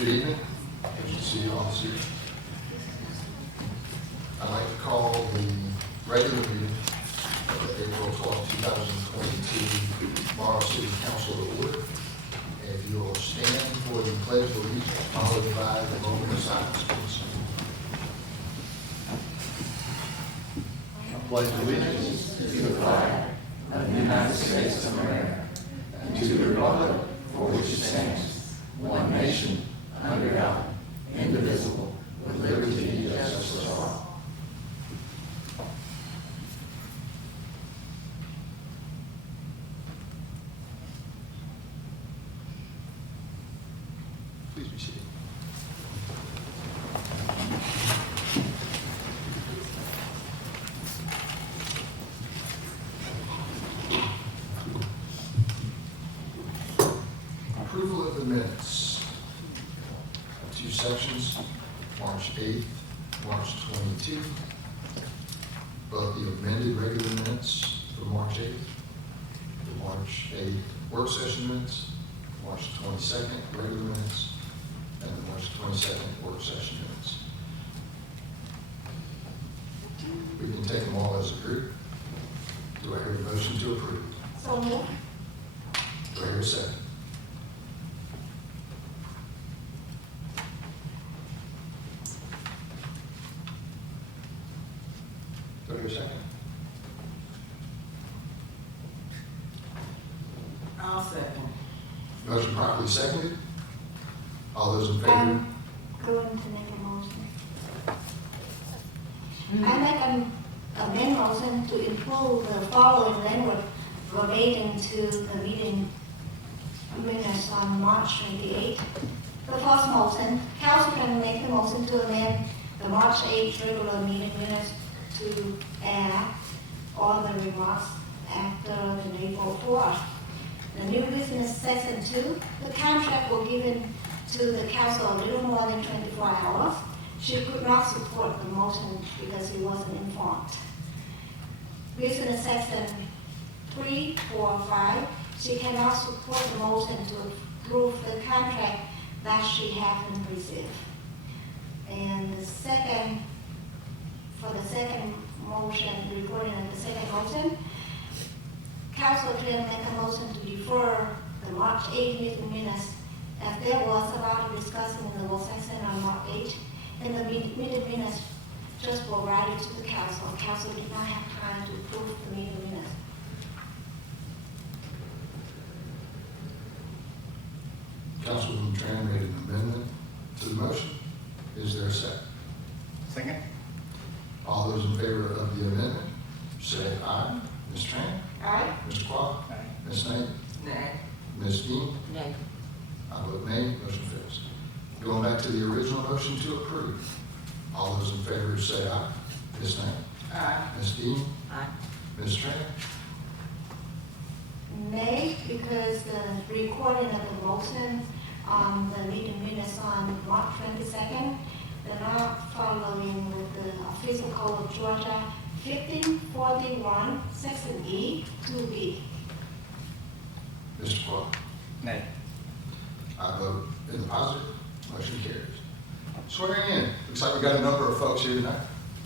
Good evening. Good to see you all this evening. I'd like to call the regular meeting of April 12, 2022, Morrow City Council to order. If you'll stand for the pledge of allegiance, followed by the moment of silence, please. I pledge allegiance to the flag of the United States of America and to the republic for which it stands, one nation, under God, indivisible, with liberty and justice for all. Please be seated. Approval of the minutes. Two sections, March 8th, March 22. Both the amended regular minutes for March 8th, the March 8th work session minutes, March 22nd regular minutes, and the March 22nd work session minutes. We can take them all as a group. Do I hear a motion to approve? So moved. Do I hear a second? Do I hear a second? I'll second. Motion properly seconded. All those in favor? I'm going to make a motion. I make an amendment motion to include the following language relating to the meeting minutes on March 28th. The first motion, council can make the motion to amend the March 8th regular meeting minutes to add all the remarks after the April 4th. The new business section 2, the contract was given to the council a little more than 24 hours. She could not support the motion because she wasn't informed. Business section 3, 4, 5, she cannot support the motion to approve the contract that she hasn't received. And the second, for the second motion, recording of the second motion, council can make a motion to defer the March 8 meeting minutes as there was a lot of discussion in the work session on March 8, and the meeting minutes just provided to the council. Council did not have time to approve the meeting minutes. Councilwoman Tran made an amendment to the motion. Is there a second? Second. All those in favor of the amendment, say aye. Ms. Tran? Aye? Mr. Quah? Aye. Ms. Knight? Nay. Ms. Dean? Nay. I vote nay. Motion fails. Going back to the original motion to approve. All those in favor say aye. Ms. Knight? Aye. Ms. Dean? Aye. Ms. Tran? Nay, because the recording of the motion on the meeting minutes on March 22nd, they're not following with the official code of Georgia 1541, section E, 2B. Mr. Quah? Nay. I vote in the positive. Motion carries. Swearing in. Looks like we got a number of folks here tonight.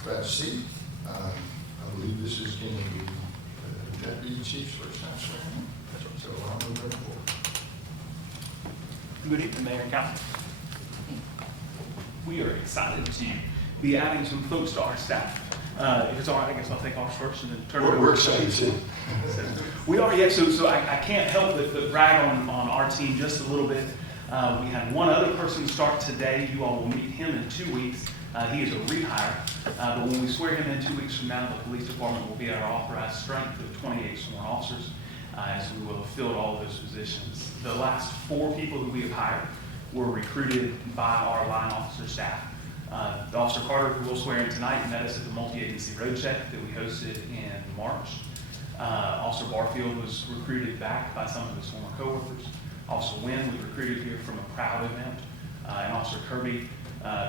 Glad to see you. I believe this is going to be the Deputy Chief's first time swearing in. So I'm moving forward. Good evening, Mayor and Council. We are excited to be adding some folks to our staff. If it's all right, I guess I'll take ours first and then turn it over. We're excited too. We are, yeah, so I can't help but brag on our team just a little bit. We had one other person start today. You all will meet him in 2 weeks. He is a rehire, but when we swear him in 2 weeks from now, the police department will be at our authorized strength of 28 sworn officers, as we will have filled all those positions. The last 4 people that we have hired were recruited by our line officer staff. Officer Carter, who will swear in tonight, met us at the multi-agency road check that we hosted in March. Officer Barfield was recruited back by some of his former coworkers. Officer Wynn was recruited here from a Proud event. And Officer Kirby,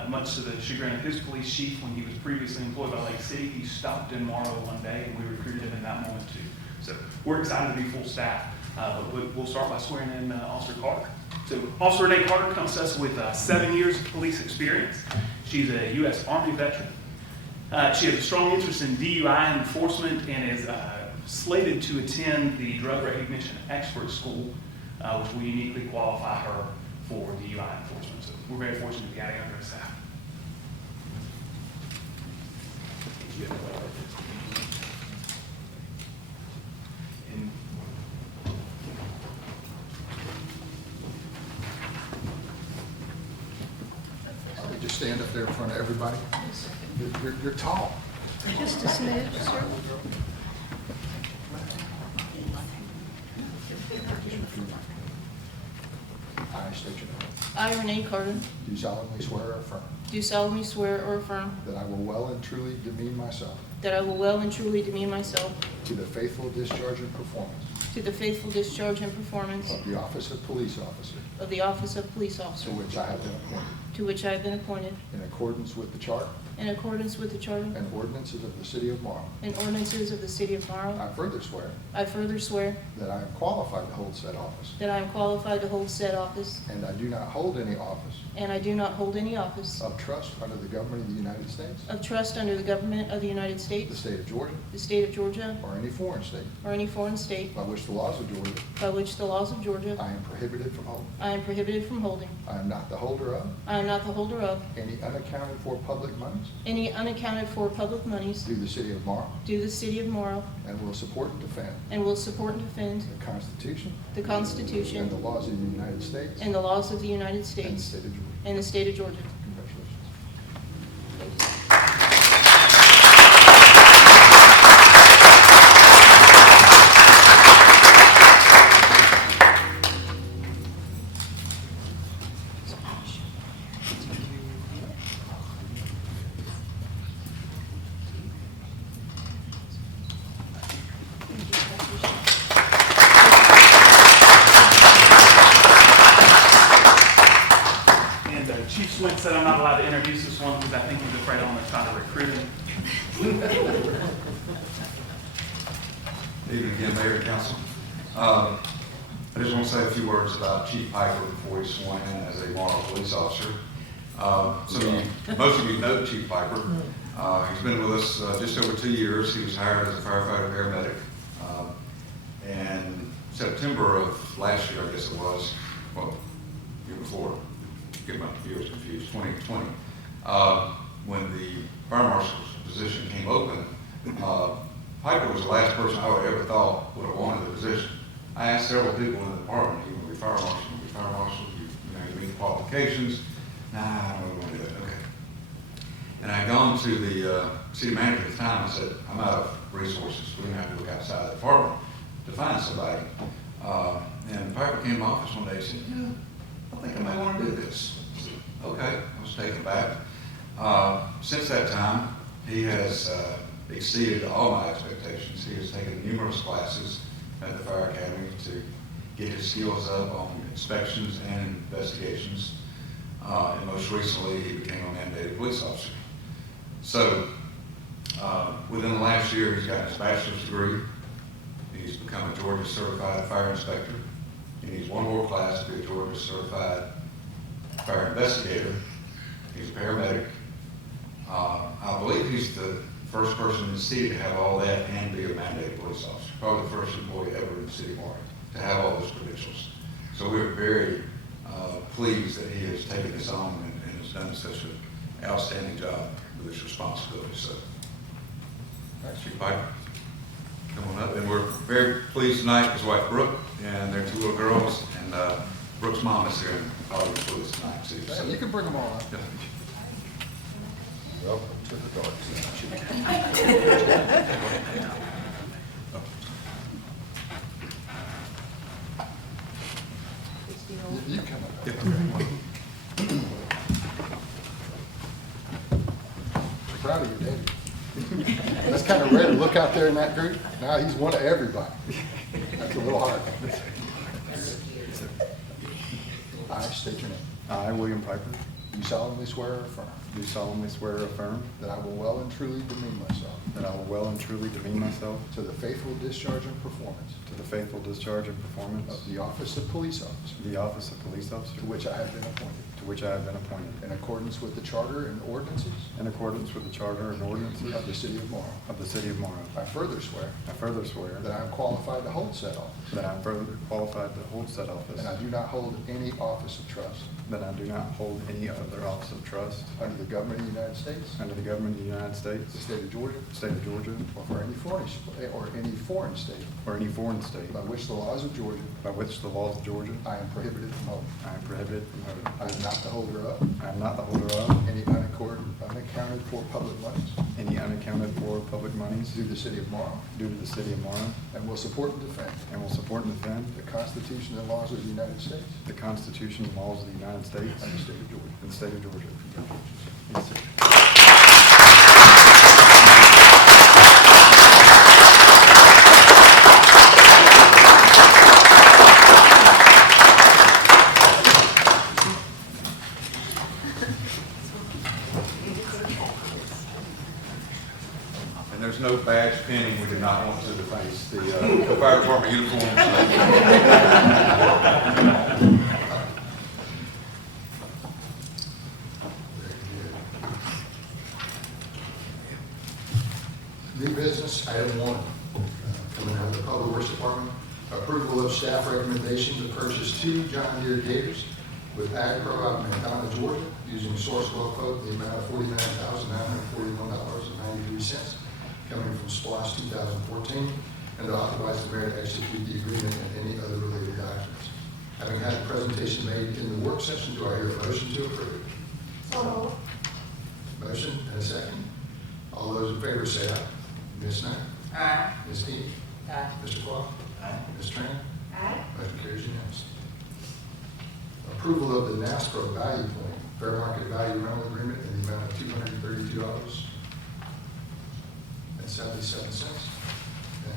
much to the chagrin of his police chief, when he was previously employed by Lake City, he stopped in Morrow one day and we recruited him in that moment too. So we're excited to be full staff, but we'll start by swearing in Officer Carter. So Officer Renee Carter comes to us with 7 years of police experience. She's a U.S. Army veteran. She has a strong interest in DUI enforcement and is slated to attend the Drug Recognition Expert School, which will uniquely qualify her for DUI enforcement. So we're very fortunate to be adding her to our staff. And Just stand up there in front of everybody. You're tall. Just a smidge, sir. I state your name. I, Renee Carter, Do solemnly swear or affirm do solemnly swear or affirm that I will well and truly demean myself that I will well and truly demean myself to the faithful discharge and performance to the faithful discharge and performance of the office of police officer of the office of police to officer, which I have been appointed to which I have been appointed in accordance with the charter in accordance with the charter and ordinances of the city of Morrow. and ordinances of the city of Morrow. I further swear I further swear that I am qualified to hold said office, that I am qualified to hold said office, and I do not hold any office and I do not hold any office of trust under the government of the United States, of trust under the government of the United the States, state of Georgia, the state of Georgia, or any foreign state, or any foreign state by which the laws of Georgia by which the laws of Georgia I am prohibited from holding. I am prohibited from holding. I am not the holder of I am not the holder of any unaccounted for public monies any unaccounted for public monies due the city of Morrow, due the city of Morrow, and will support and defend and will support and defend the Constitution the and Constitution the laws of the United States and the laws of the United and the States state of Georgia. and the state of Georgia. Congratulations. And Chief Swint said I'm not allowed to introduce this one because I think he's afraid I'm going to try to recruit him. Evening again, Mayor and Council. I just want to say a few words about Chief Piper before he's sworn in as a Morrow police officer. Most of you know Chief Piper. He's been with us just over 2 years. He was hired as a firefighter paramedic. And September of last year, I guess it was, well, year before, get my years confused, 2020, when the fire marshal's position came open, Piper was the last person I would ever thought would have wanted the position. I asked several people in the department, you want to be fire marshal, you meet the qualifications. Nah, I don't really want to do that, okay. And I had gone to the city manager at the time and said, I'm out of resources, we're going to have to look outside the department to find somebody. And Piper came to my office one day and said, yeah, I think I may want to do this. I said, okay, I was taken back. Since that time, he has exceeded all my expectations. He has taken numerous classes at the Fire Academy to get his skills up on inspections and investigations. And most recently, he became a mandated police officer. So within the last year, he's got his bachelor's degree. He's become a Georgia certified fire inspector. He needs one more class to be a Georgia certified fire investigator. He's a paramedic. I believe he's the first person in the city to have all that and be a mandated police officer. Probably the first employee ever in the city of Morrow to have all those credentials. So we're very pleased that he has taken this on and has done such an outstanding job with his responsibility. So, thanks, Chief Piper. Come on up. And we're very pleased tonight, his wife Brooke and their 2 little girls, and Brooke's mom is here in Hollywood with us tonight. So, You can bring them all up. Welcome to the dark side. You come up. Proud of you, David. That's kind of rare to look out there in that group. Now he's one of everybody. That's a little hard. I state your name. I, William Piper, Do solemnly swear or affirm do solemnly swear or affirm that I will well and truly demean myself that I will well and truly demean myself to the faithful discharge and performance to the faithful discharge and performance of the office of police officer of the office of police officer to which I have been appointed, to which I have been appointed, in accordance with the charter and ordinances in accordance with the charter and ordinances of the city of Morrow. of the city of Morrow. I further swear I further swear that I am qualified to hold said office, that I am further qualified to hold said office, and I do not hold any office of trust that I do not hold any other office of trust under the government of the United States, under the government of the United the States, state of Georgia, state of Georgia, or for any foreign state or any foreign state by which the laws of Georgia by which the laws of Georgia I am prohibited from holding. I am prohibited from holding. I am not the holder of I am not the holder of any unaccounted for public monies any unaccounted for public monies due to the city of Morrow, due to the city of Morrow, and will support and defend and will support and defend the Constitution and laws of the United States the Constitution and laws of the United States and the state of Georgia. and the state of Georgia. Yes, sir. And there's no badge pinning we did not want to deface the fire department uniforms. New business, item 1, coming out of the Public Works Department, approval of staff recommendation to purchase 2 John Deere Gators with Agro out of Madonna, Georgia, using Sourcewell quote in the amount of $49,941.93, coming from SPLOST 2014, and to authorize the mayor to execute the agreement and any other related documents. Having had a presentation made in the work session, do I hear a motion to approve? So moved. Motion and a second. All those in favor say aye. Ms. Knight? Aye. Ms. Dean? Aye. Mr. Clark? Aye. Ms. Tran? Aye. Motion carries unanimously. Approval of the NASPRO Value Point Fair Market Value Rental Agreement in the amount of $232.77. And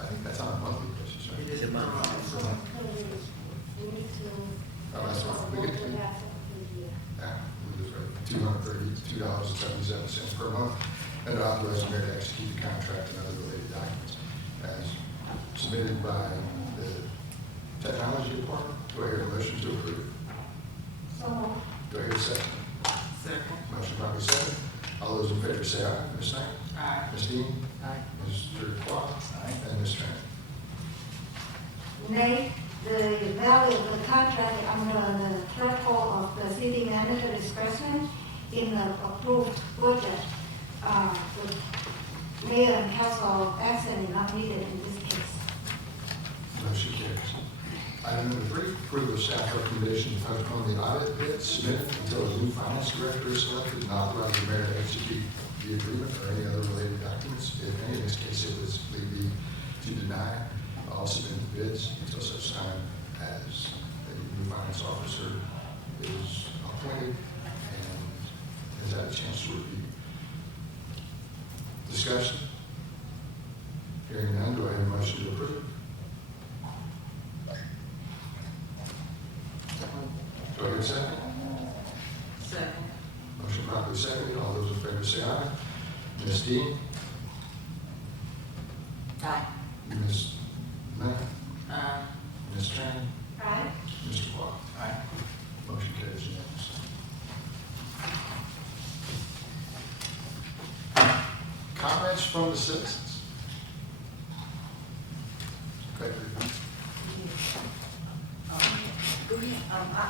I think that's on a monthly basis, right? It is a month. We need to. Oh, that's right. We get to- Yeah, we just read $232.77 per month, and to authorize the mayor to execute the contract and other related documents as submitted by the Technology Department. Do I hear a motion to approve? So moved. Do I hear a second? Second. Motion properly second. All those in favor say aye. Ms. Knight? Aye. Ms. Dean? Aye. Mr. Clark? And Ms. Tran? Nay, the value of the contract under the threshold of the city manager discretion in the approved budget, the mayor and council action is not needed in this case. Motion carries. Item number 3, approval of staff recommendation to postpone the audit bid submitted until a new finance director is selected and authorize the mayor to execute the agreement or any other related documents. If any, in this case, it was legally to deny all submitted bids until such time as a new finance officer is appointed and has had a chance to review. Discussion? Hearing none, do I have a motion to approve? Do I hear a second? Second. Motion properly seconded. All those in favor say aye. Ms. Dean? Aye. Ms. Knight? Aye. Ms. Tran? Right? Mr. Clark? Aye. Motion carries unanimously. Comments from the citizens? Gregory? Go ahead.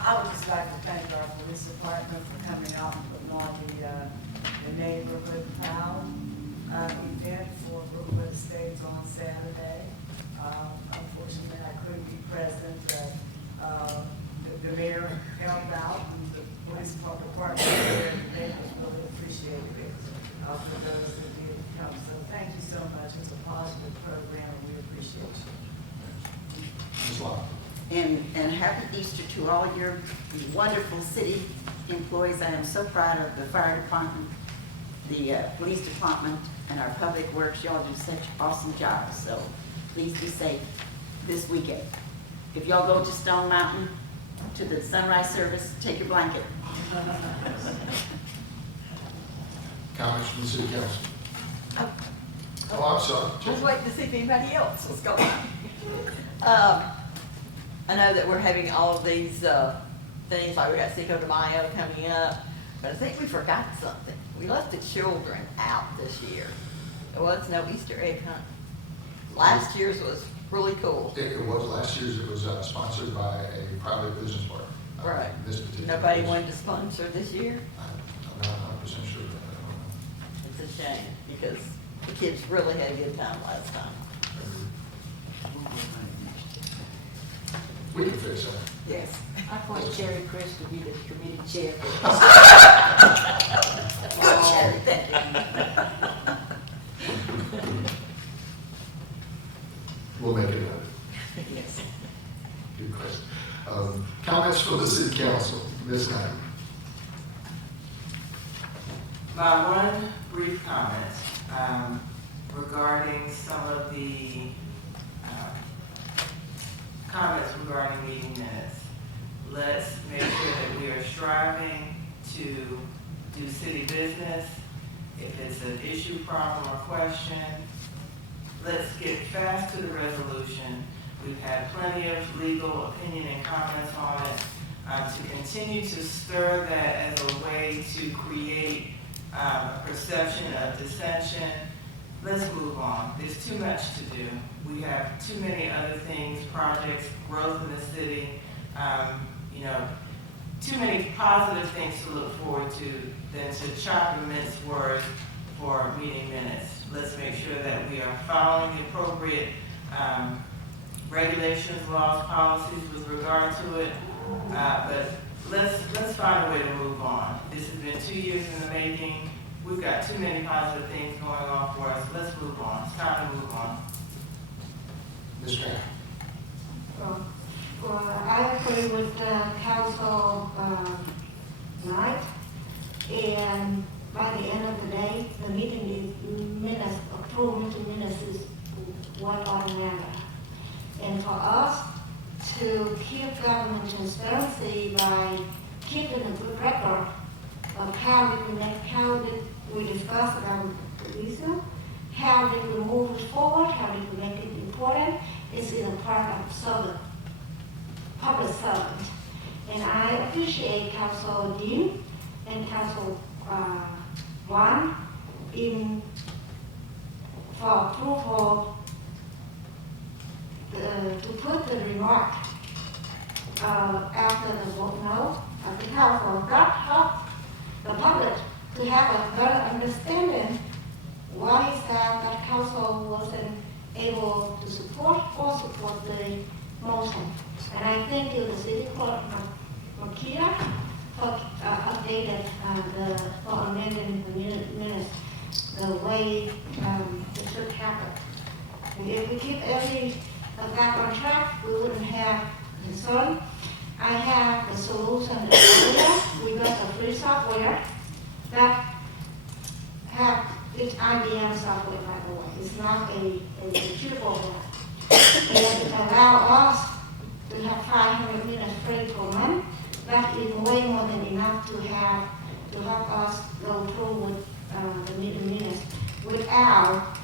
I would just like to thank our police department for coming out and putting on the neighborhood proud event for Brookwood Estates on Saturday. Unfortunately, I couldn't be present, but the mayor helped out and the police department was really appreciated it for those that did come. So thank you so much. It's a positive program and we appreciate you. Ms. Locke? And happy Easter to all your wonderful city employees. I am so proud of the fire department, the police department, and our public works. Y'all do such awesome jobs. So please be safe this weekend. If y'all go to Stone Mountain to the sunrise service, take your blanket. Comments from the city council? Oh, I'm sorry. I was waiting to see if anybody else was going. I know that we're having all of these, things, like we got Cinco de Mayo coming up, but I think we forgot something. We left the children out this year. There was no Easter egg hunt. Last year's was really cool. It was, last year's, it was sponsored by a private business partner. Right. This particular. Nobody wanted to sponsor this year? I'm not 100% sure, but I It's a shame, because the kids really had a good time last time. don't know. We can fix that. Yes. I appoint Terry Chris to be the committee chair. Good, Sherry, thank you. We'll make it happen. Yes. Good question. Comments from the city council? Ms. Knight? My one brief comment regarding some of the comments regarding meeting minutes. Let's make sure that we are striving to do city business. If it's an issue, problem, or question, let's get fast to the resolution. We've had plenty of legal opinion and comments on it. To continue to stir that as a way to create a perception of dissension, let's move on. There's too much to do. We have too many other things, projects, growth in the city, too many positive things to look forward to than to chop and mince words for meeting minutes. Let's make sure that we are following the appropriate regulations, laws, policies with regard to it. But let's find a way to move on. This has been 2 years in the making. We've got too many positive things going on for us. Let's move on. It's time to move on. Ms. Knight? I agree with Council Knight, and by the end of the day, the meeting minutes, approved meeting minutes is one or another. And for us to keep government transparency by keeping a good record of how did we discuss about the issue, how did we move it forward, how did we make it important, is in a part of servant, public servant. And I appreciate Council Dean and Council Juan for approval to put the remark after the vote no. I think Council that helped the public to have a better understanding why is that Council wasn't able to support the motion. And I thank you, the city clerk, Makia, for updated for amending the minutes the way it should happen. And if we keep every back on track, we wouldn't have concern. I have the solution earlier. We got the free software that have it's IBM software, by the way. It's not a computer program. And it allows us to have 500 minutes free per month. That is way more than enough to help us go through with the meeting minutes without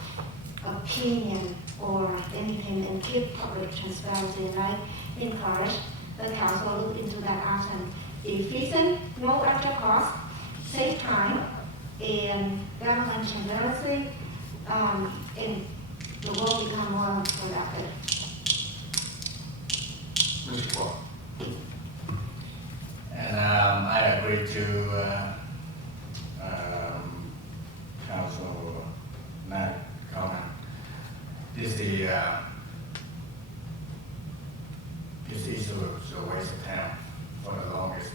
opinion or anything, and keep public transparency. And I encourage the council to look into that option. Efficient, no extra cost, save time, and government transparency, and the world become more productive. Mr. Clark? And I agree to Council Knight comment. This issue is a waste of time for the longest,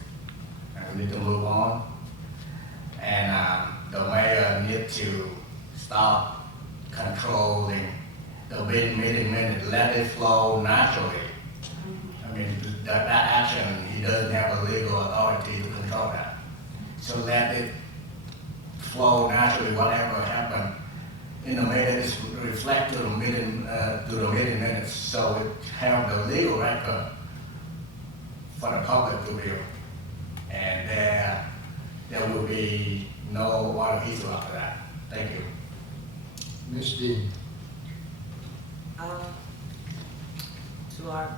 and we need to move on. And the mayor need to stop controlling the meeting minute, let it flow naturally. I mean, that action, he doesn't have a legal authority to control that. So let it flow naturally, whatever happened in the minutes, reflect to the meeting minutes, so it have the legal record for the public to view. And there will be no water diesel after that. Thank you. Ms. Dean, To our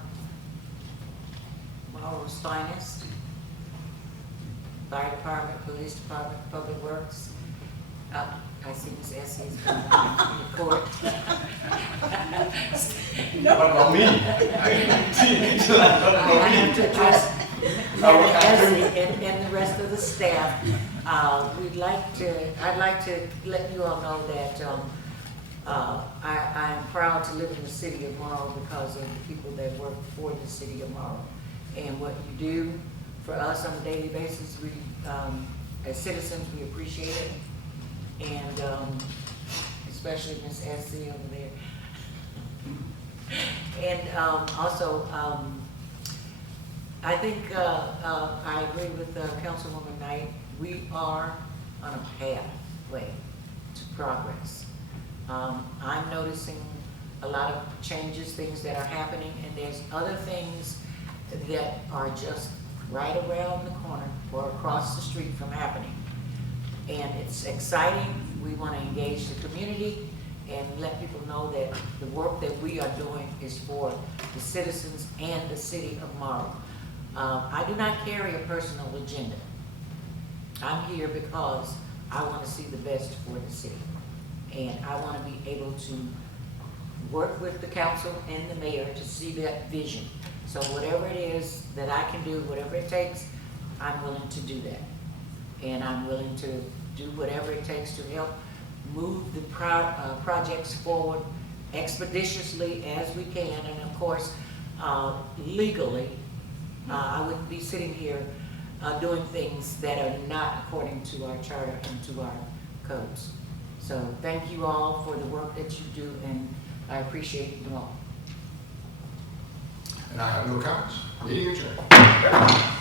Morrow's finest, fire department, police department, public works. I see Ms. Essie is coming in the court. What about me? I have to address Madam Essie and the rest of the staff. I'd like to let you all know that I am proud to live in the city of Morrow because of the people that work for the city of Morrow. And what you do for us on a daily basis, we, as citizens, we appreciate it. And especially Ms. Essie over there. And also, I think I agree with Councilwoman Knight. We are on a pathway to progress. I'm noticing a lot of changes, things that are happening, and there's other things that are just right around the corner or across the street from happening. And it's exciting. We want to engage the community and let people know that the work that we are doing is for the citizens and the city of Morrow. I do not carry a personal agenda. I'm here because I want to see the best for the city. And I want to be able to work with the council and the mayor to see that vision. So whatever it is that I can do, whatever it takes, I'm willing to do that. And I'm willing to do whatever it takes to help move the projects forward expeditiously as we can. And of course, legally, I wouldn't be sitting here doing things that are not according to our charter and to our codes. So thank you all for the work that you do, and I appreciate you all. and I have no comments. Meeting adjourned.